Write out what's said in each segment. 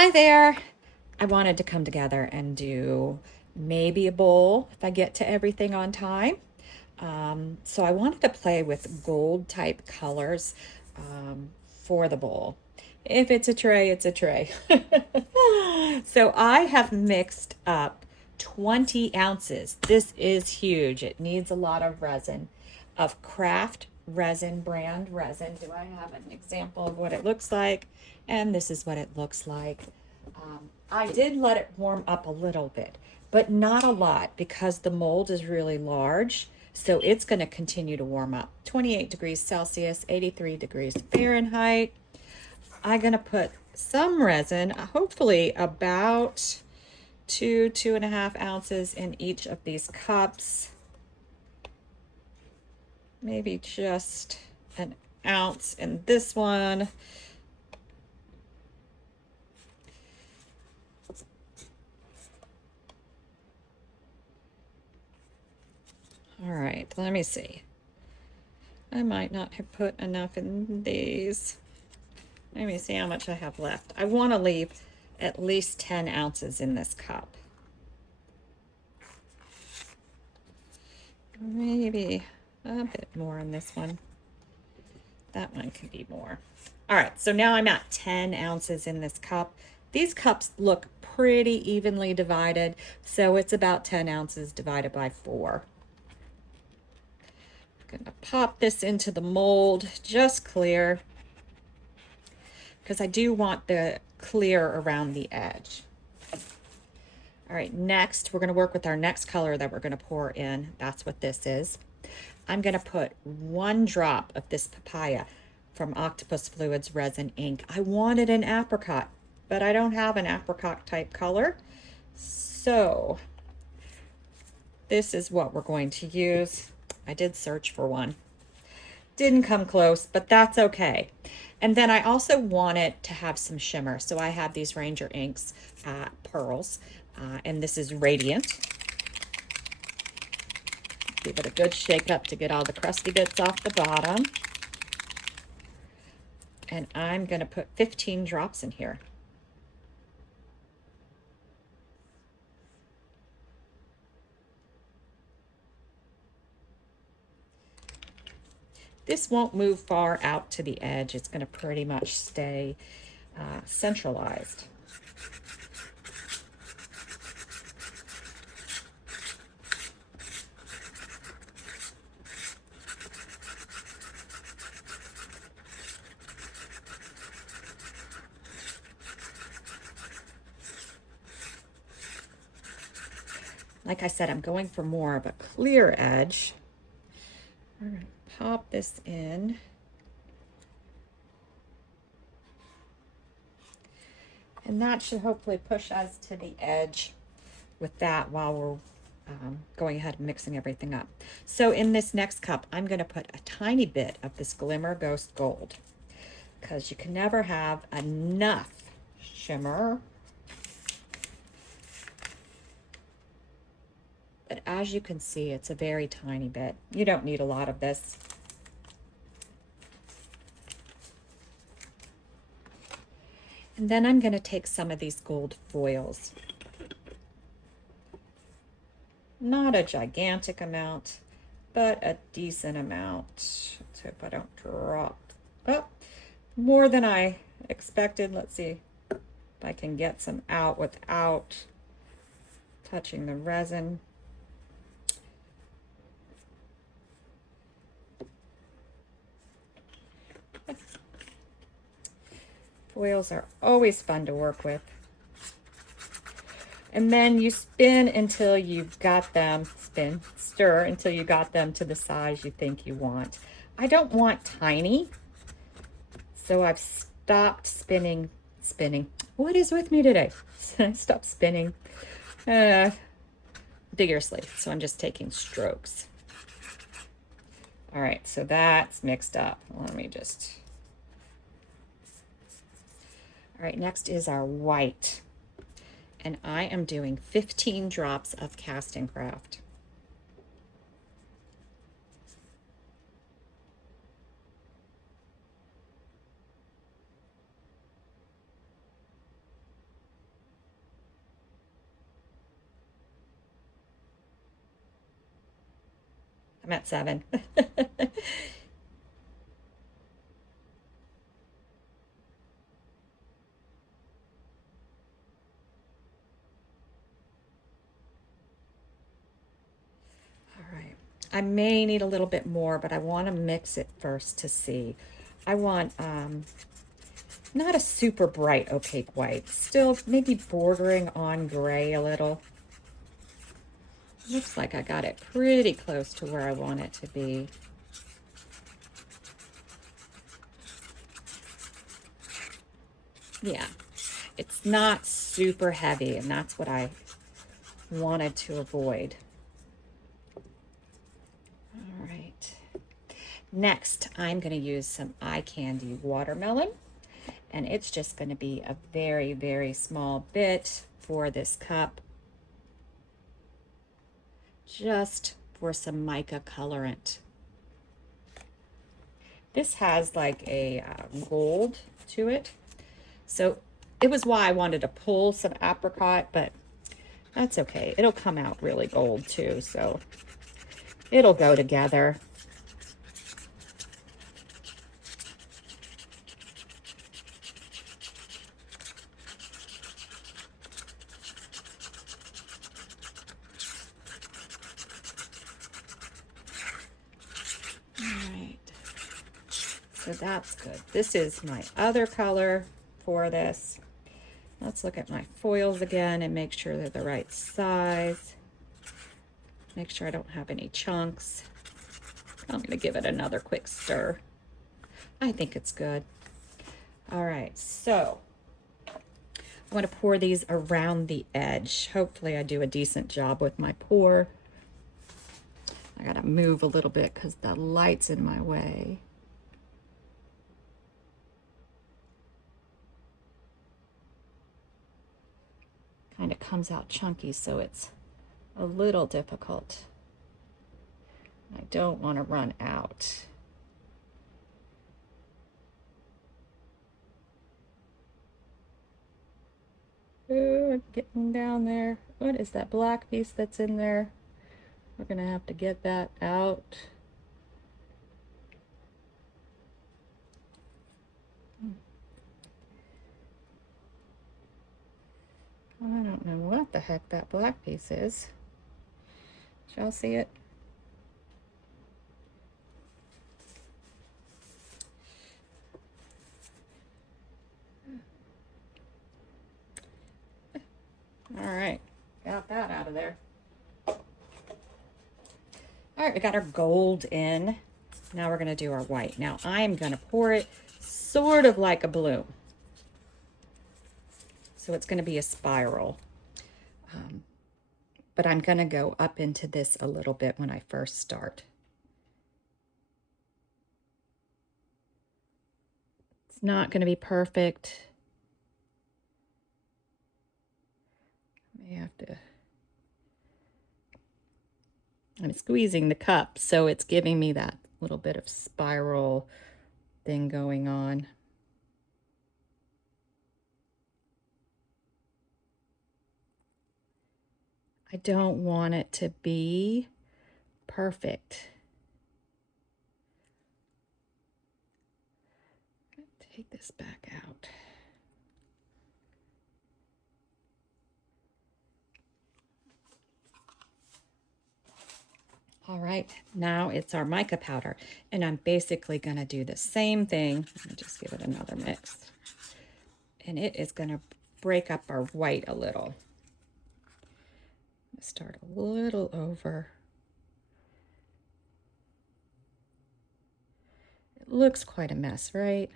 Hi there. I wanted to come together and do maybe a bowl if I get to everything on time. So I wanted to play with gold type colors for the bowl. If it's a tray, it's a tray. So I have mixed up 20 ounces. This is huge. It needs a lot of resin, of craft resin, brand resin. Do I have an example of what it looks like? And this is what it looks like. I did let it warm up a little bit, but not a lot because the mold is really large. So it's going to continue to warm up. 28 degrees Celsius, 83 degrees Fahrenheit. I'm going to put some resin, hopefully about 2.5 ounces in each of these cups. Maybe just an ounce in this one. All right, let me see. I might not have put enough in these. Let me see how much I have left. I want to leave at least 10 ounces in this cup. Maybe a bit more in this one. That one can be more. All right, so now I'm at 10 ounces in this cup. These cups look pretty evenly divided, so it's about 10 ounces divided by 4. I'm gonna pop this into the mold, just clear, because I do want the clear around the edge. All right, next we're going to work with our next color that we're going to pour in. That's what this is. I'm going to put 1 drop of this papaya from Octopus Fluids Resin ink. I wanted an apricot, but I don't have an apricot type color. So this is what we're going to use. I did search for one. Didn't come close, but that's okay. And then I also wanted to have some shimmer. So I have these Ranger inks, pearls, and this is Radiant. Give it a good shake up to get all the crusty bits off the bottom. And I'm going to put 15 drops in here. This won't move far out to the edge. It's going to pretty much stay centralized. Like I said, I'm going for more of a clear edge. We're going to pop this in. And that should hopefully push us to the edge with that while we're going ahead and mixing everything up. So in this next cup, I'm going to put a tiny bit of this Glimmer Ghost Gold because you can never have enough shimmer. But as you can see, it's a very tiny bit. You don't need a lot of this. And then I'm going to take some of these gold foils. Not a gigantic amount, but a decent amount. Let's hope I don't drop. Oh, more than I expected. Let's see if I can get some out without touching the resin. Foils are always fun to work with. And then you spin until you've got them, stir until you got them to the size you think you want. I don't want tiny, so I've stopped spinning. What is with me today? I stopped spinning vigorously, so I'm just taking strokes. All right, so that's mixed up. Let me just... All right, next is our white. And I am doing 15 drops of Casting Craft. I'm at 7. All right. I may need a little bit more, but I want to mix it first to see. I want not a super bright opaque white, still maybe bordering on gray a little. Looks like I got it pretty close to where I want it to be. Yeah, it's not super heavy, and that's what I wanted to avoid. All right. Next, I'm going to use some eye candy watermelon, and it's just going to be a very, very small bit for this cup, just for some mica colorant. This has like a gold to it, so it was why I wanted to pull some apricot, but that's okay. It'll come out really gold too, so it'll go together. So that's good. This is my other color for this. Let's look at my foils again and make sure they're the right size. Make sure I don't have any chunks. I'm going to give it another quick stir. I think it's good. All right, so I want to pour these around the edge. Hopefully I do a decent job with my pour. I got to move a little bit because the light's in my way. Kind of comes out chunky, so it's a little difficult. I don't want to run out. Ooh, getting down there. What is that black piece that's in there? We're gonna have to get that out. I don't know what the heck that black piece is. Did y'all see it? All right, got that out of there. All right, we got our gold in. Now we're gonna do our white. Now I'm gonna pour it sort of like a bloom. So it's gonna be a spiral. But I'm gonna go up into this a little bit when I first start. It's not gonna be perfect. I may have to, I'm squeezing the cup, so it's giving me that little bit of spiral thing going on. I don't want it to be perfect. Take this back out. All right, now it's our mica powder, and I'm basically gonna do the same thing. Let me just give it another mix. And it is gonna break up our white a little. Start a little over. It looks quite a mess, right?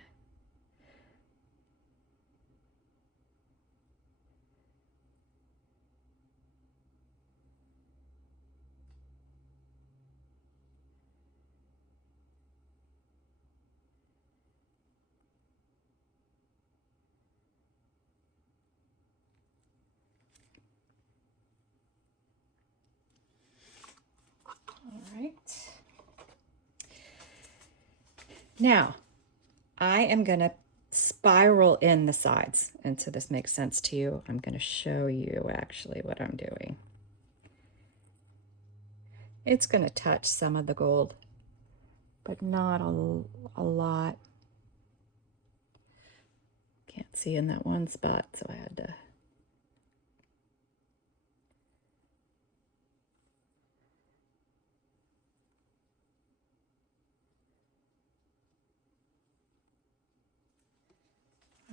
All right. Now, I am going to spiral in the sides. And so this makes sense to you. I'm going to show you actually what I'm doing. It's going to touch some of the gold, but not a lot. Can't see in that one spot, so I had to.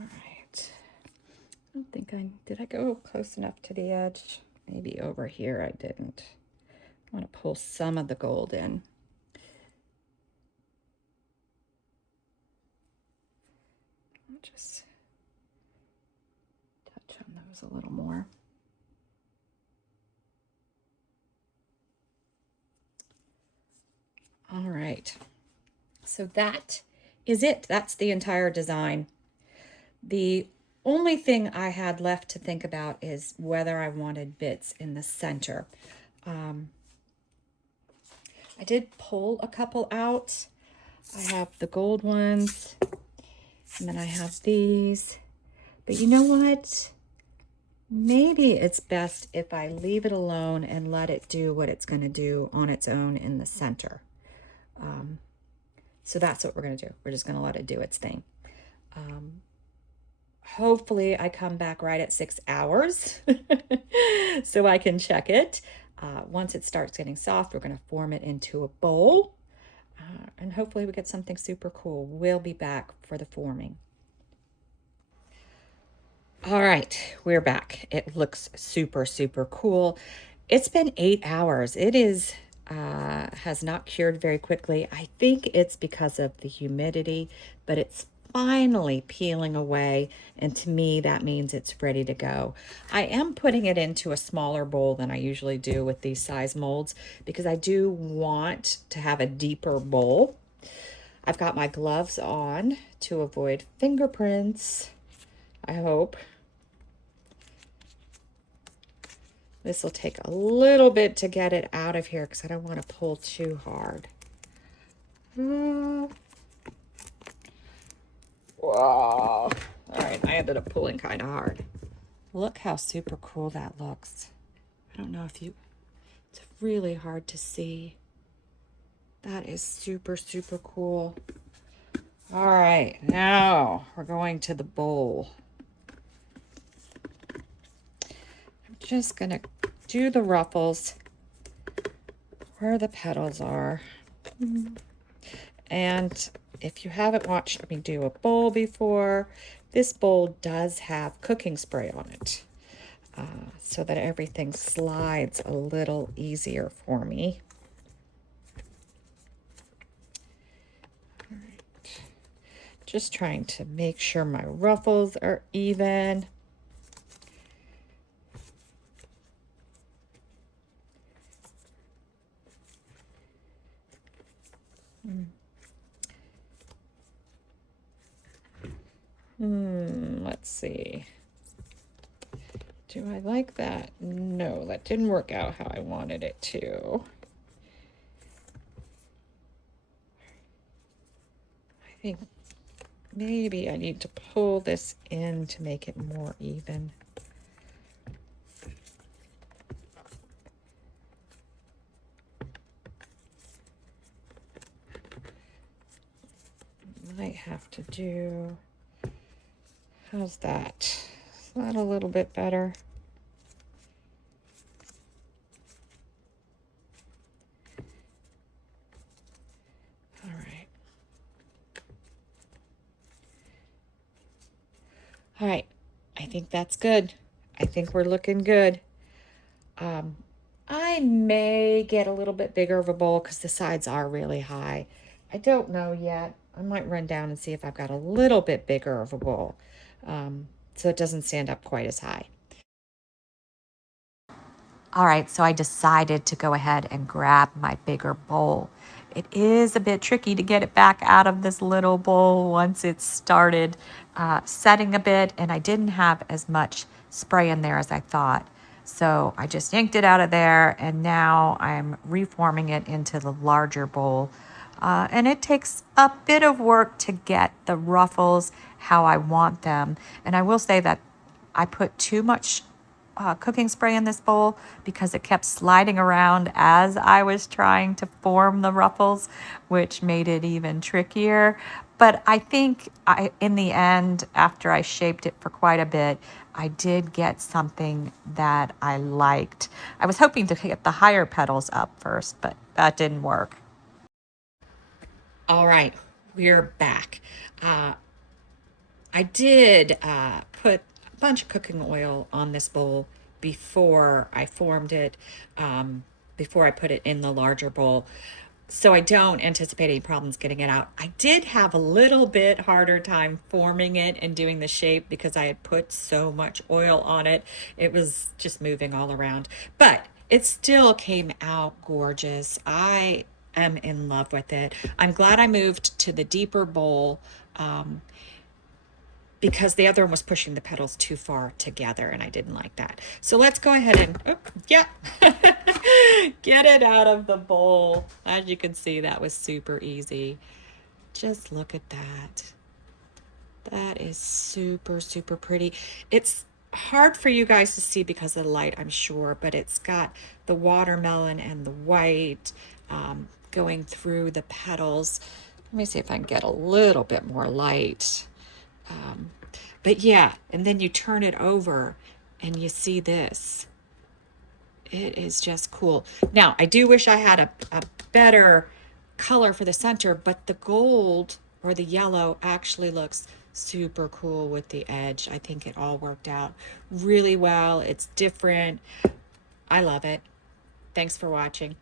All right. I don't think did I go close enough to the edge? Maybe over here I didn't. I want to pull some of the gold in. I'll just touch on those a little more. All right, so that is it. That's the entire design. The only thing I had left to think about is whether I wanted bits in the center. I did pull a couple out. I have the gold ones, and then I have these. But you know what? Maybe it's best if I leave it alone and let it do what it's going to do on its own in the center. So that's what we're going to do. We're just going to let it do its thing. Hopefully I come back right at 6 hours so I can check it. Once it starts getting soft, we're going to form it into a bowl. And hopefully we get something super cool. We'll be back for the forming. All right, we're back. It looks super, super cool. It's been 8 hours. It is has not cured very quickly. I think it's because of the humidity, but it's finally peeling away, and to me that means it's ready to go. I am putting it into a smaller bowl than I usually do with these size molds because I do want to have a deeper bowl. I've got my gloves on to avoid fingerprints, I hope. This will take a little bit to get it out of here because I don't want to pull too hard. Whoa. All right, I ended up pulling kind of hard. Look how super cool that looks. I don't know if it's really hard to see. That is super, super cool. All right, now we're going to the bowl. Just gonna do the ruffles where the petals are. And if you haven't watched me do a bowl before, this bowl does have cooking spray on it so that everything slides a little easier for me. All right. Just trying to make sure my ruffles are even. Let's see. Do I like that? No, that didn't work out how I wanted it to. I think maybe I need to pull this in to make it more even. Might have to do, how's that? Is that a little bit better? All right. All right, I think that's good. I think we're looking good. I may get a little bit bigger of a bowl because the sides are really high. I don't know yet. I might run down and see if I've got a little bit bigger of a bowl so it doesn't stand up quite as high. All right, so I decided to go ahead and grab my bigger bowl. It is a bit tricky to get it back out of this little bowl once it's started setting a bit, and I didn't have as much spray in there as I thought. So I just yanked it out of there, and now I'm reforming it into the larger bowl. And it takes a bit of work to get the ruffles how I want them. And I will say that I put too much cooking spray in this bowl because it kept sliding around as I was trying to form the ruffles, which made it even trickier. But I think in the end, after I shaped it for quite a bit, I did get something that I liked. I was hoping to get the higher petals up first, but that didn't work. All right, we're back. Uh, I did put a bunch of cooking oil on this bowl before I formed it, before I put it in the larger bowl. So I don't anticipate any problems getting it out. I did have a little bit harder time forming it and doing the shape because I had put so much oil on it. It was just moving all around, but it still came out gorgeous. I am in love with it. I'm glad I moved to the deeper bowl. Because the other one was pushing the petals too far together and I didn't like that. So let's go ahead and, get it out of the bowl. As you can see, that was super easy. Just look at that. That is super, super pretty. It's hard for you guys to see because of the light, I'm sure, but it's got the watermelon and the white going through the petals. Let me see if I can get a little bit more light. But yeah, and then you turn it over and you see this. It is just cool. Now, I do wish I had a better color for the center, but the gold or the yellow actually looks super cool with the edge. I think it all worked out really well. It's different. I love it. Thanks for watching.